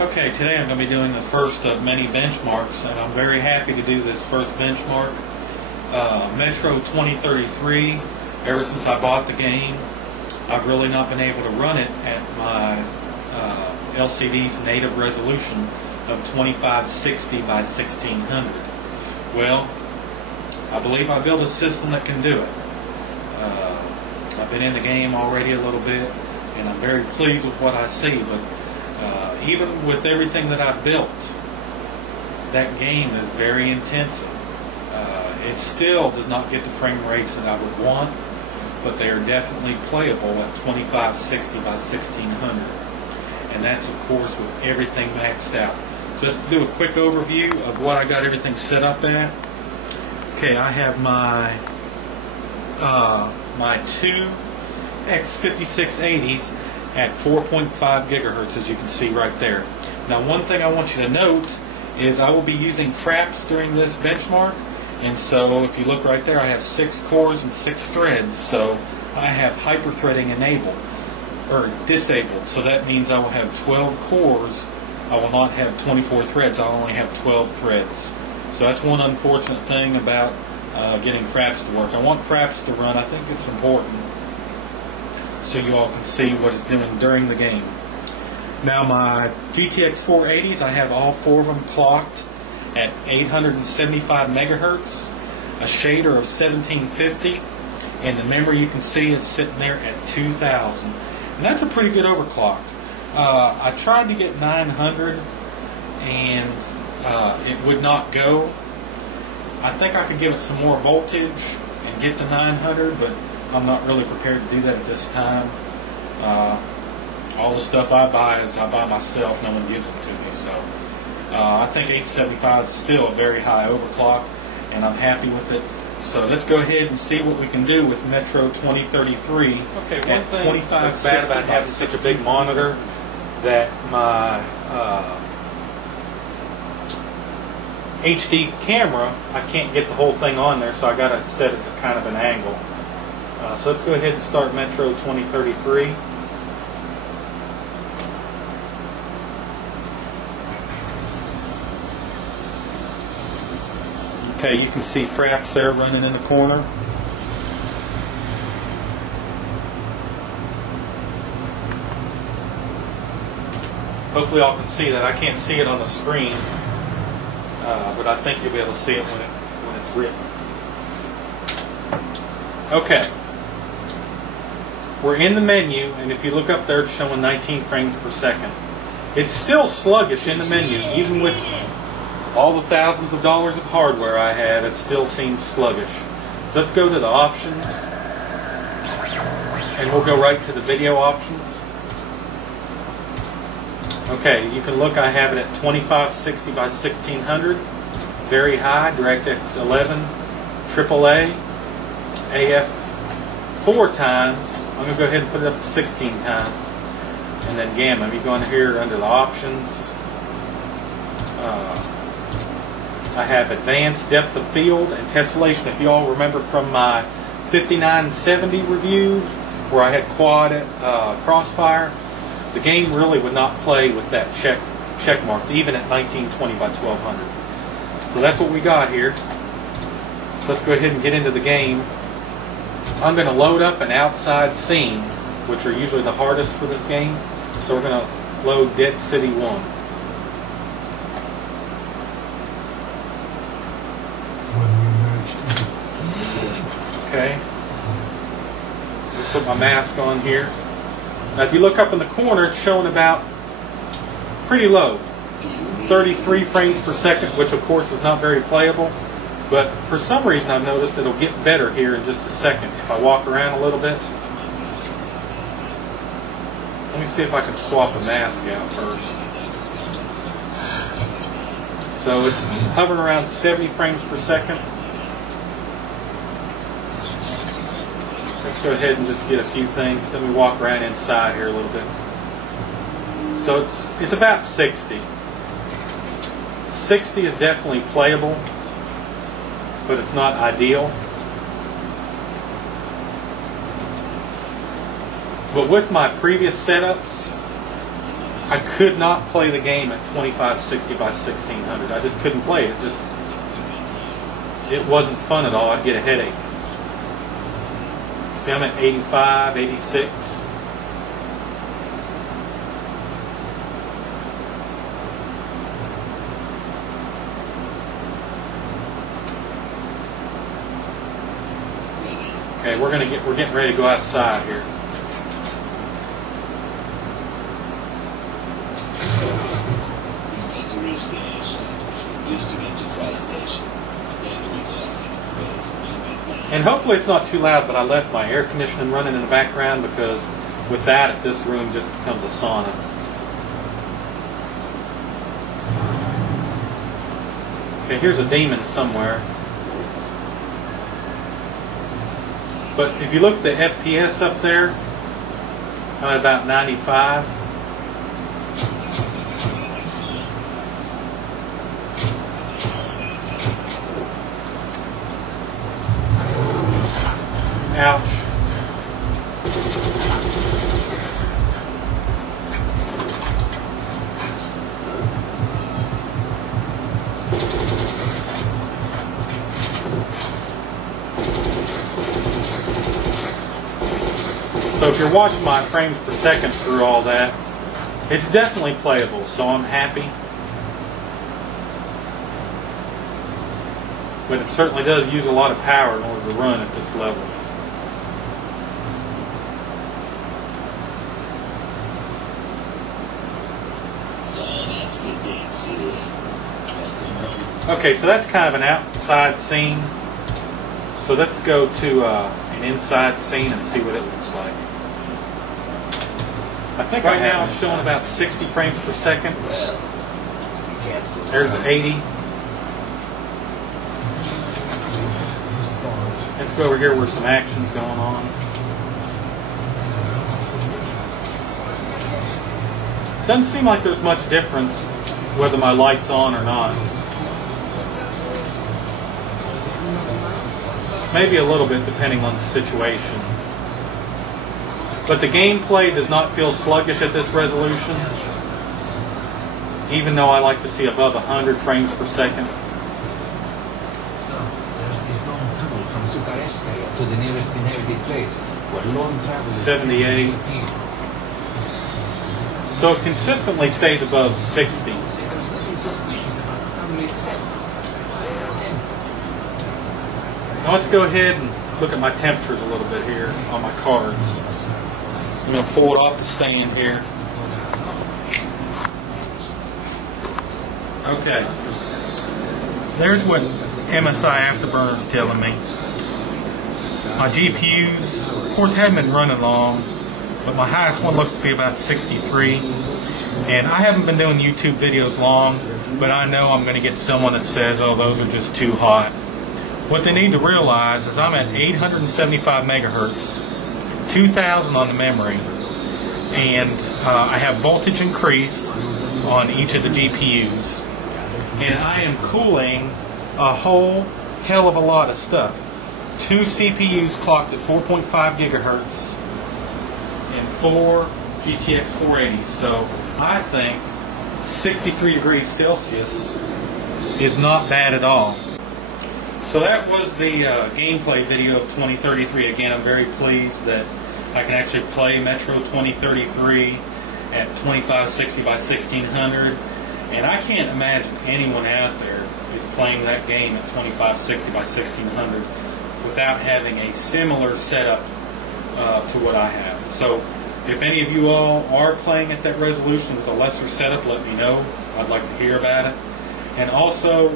Okay, today I'm going to be doing the first of many benchmarks, and I'm very happy to do this first benchmark. Metro 2033, ever since I bought the game, I've really not been able to run it at my LCD's native resolution of 2560 by 1600. Well, I believe I built a system that can do it. I've been in the game already a little bit, and I'm very pleased with what I see, but even with everything that I've built, that game is very intensive. It still does not get the frame rates that I would want, but they are definitely playable at 2560 by 1600. And that's, of course, with everything maxed out. So let's do a quick overview of what I got everything set up at. Okay, I have my two X5680s at 4.5 gigahertz, as you can see right there. Now, one thing I want you to note is I will be using fraps during this benchmark, and so if you look right there, I have 6 cores and 6 threads. So I have hyper-threading enabled or disabled. So that means I will have 12 cores. I will not have 24 threads. I'll only have 12 threads. So that's one unfortunate thing about getting fraps to work. I want fraps to run. I think it's important, so you all can see what it's doing during the game. Now, my GTX480s, I have all 4 of them clocked at 875 megahertz, a shader of 1750, and the memory, you can see, is sitting there at 2000. And that's a pretty good overclock. I tried to get 900 and it would not go. I think I could give it some more voltage and get the 900, but I'm not really prepared to do that at this time. All the stuff I buy myself. No one gives it to me. So I think 875 is still a very high overclock, and I'm happy with it. So let's go ahead and see what we can do with Metro 2033. Okay, one thing that's bad about having such a big monitor that my HD camera, I can't get the whole thing on there, so I got to set it at kind of an angle. So let's go ahead and start Metro 2033. Okay, you can see fraps there running in the corner. Hopefully y'all can see that. I can't see it on the screen, but I think you'll be able to see it when it's written. Okay. We're in the menu, and if you look up there, it's showing 19 frames per second. It's still sluggish in the menu, even with all the thousands of dollars of hardware I have. It still seems sluggish. So let's go to the options, and we'll go right to the video options. Okay, you can look, I have it at 2560 by 1600, very high, DirectX 11, AAA, AF 4 times. I'm going to go ahead and put it up to 16 times. And then gamma. You go in here under the options. I have advanced depth of field and tessellation. If you all remember from my 5970 reviews where I had quad crossfire, the game really would not play with that check mark, even at 1920 by 1200. So that's what we got here. So let's go ahead and get into the game. I'm going to load up an outside scene, which are usually the hardest for this game. So we're going to load Dead City 1. Okay. Put my mask on here. Now, if you look up in the corner, it's showing about pretty low, 33 frames per second, which of course is not very playable. But for some reason, I've noticed it'll get better here in just a second if I walk around a little bit. Let me see if I can swap a mask out first. So it's hovering around 70 frames per second. Let's go ahead and just get a few things. Let me walk around inside here a little bit. So it's about 60. 60 is definitely playable, but it's not ideal. But with my previous setups, I could not play the game at 2560 by 1600. I just couldn't play it. It wasn't fun at all. I'd get a headache. See, I'm at 85, 86. Okay, we're getting ready to go outside here. We've got to reach the station, which we used to get to Christ Station. Then we go see the place. And hopefully it's not too loud, but I left my air conditioning running in the background because with that, this room just becomes a sauna. Okay, here's a demon somewhere. But if you look at the FPS up there, I'm at about 95. Ouch. So if you're watching my frames per second through all that, it's definitely playable, so I'm happy. But it certainly does use a lot of power in order to run at this level. So that's the date city. Okay, so that's kind of an outside scene. So let's go to an inside scene and see what it looks like. I think right now I'm showing about 60 frames per second. Well, you can't go. There's 80. Let's go over here where some action's going on. Doesn't seem like there's much difference whether my light's on or not. Maybe a little bit depending on the situation. But the gameplay does not feel sluggish at this resolution, even though I like to see above 100 frames per second. So, there's this long tunnel from Sukareskaya to the nearest inhabited place, where lone travelers 78. disappear. So it consistently stays above 60. Say there's nothing suspicious about the tunnel itself. It's clear and empty. Now let's go ahead and look at my temperatures a little bit here on my cards. I'm going to pull it off the stand here. Okay. There's what MSI Afterburner is telling me. My GPUs, of course, haven't been running long, but my highest one looks to be about 63. And I haven't been doing YouTube videos long, but I know I'm going to get someone that says, oh, those are just too hot. What they need to realize is I'm at 875 megahertz, 2000 on the memory, and I have voltage increased on each of the GPUs. And I am cooling a whole hell of a lot of stuff. 2 CPUs clocked at 4.5 gigahertz and 4 GTX480s. So I think 63 degrees Celsius is not bad at all. So that was the gameplay video of 2033. Again, I'm very pleased that I can actually play Metro 2033 at 2560 by 1600. And I can't imagine anyone out there is playing that game at 2560 by 1600 without having a similar setup to what I have. So if any of you all are playing at that resolution with a lesser setup, let me know. I'd like to hear about it. And also,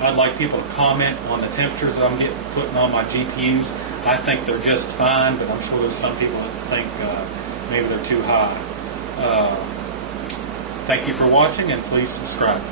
I'd like people to comment on the temperatures that I'm putting on my GPUs. I think they're just fine, but I'm sure there's some people that think maybe they're too high. Thank you for watching, and please subscribe.